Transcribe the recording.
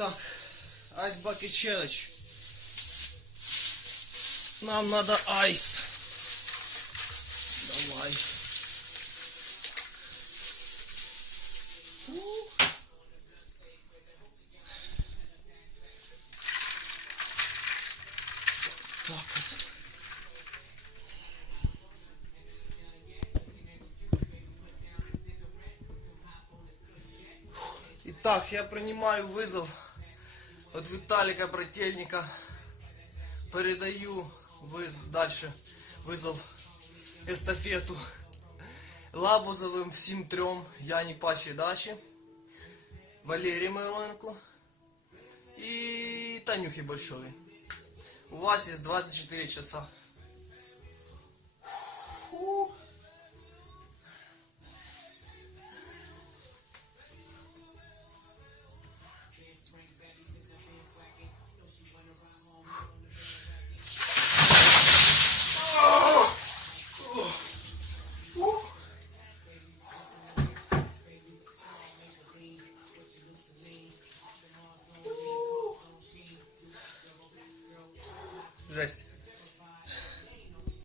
Так, Ice Bucket Challenge. Нам надо айс. Давай. Итак, я принимаю вызов от Виталика Брательника. Передаю вызов, дальше вызов эстафету Лабузовым всім трьом Яні Пачі Дачі, Валерії Мироненко и Танюхе Большовой. У вас есть 24 часа. Фу. Жесть.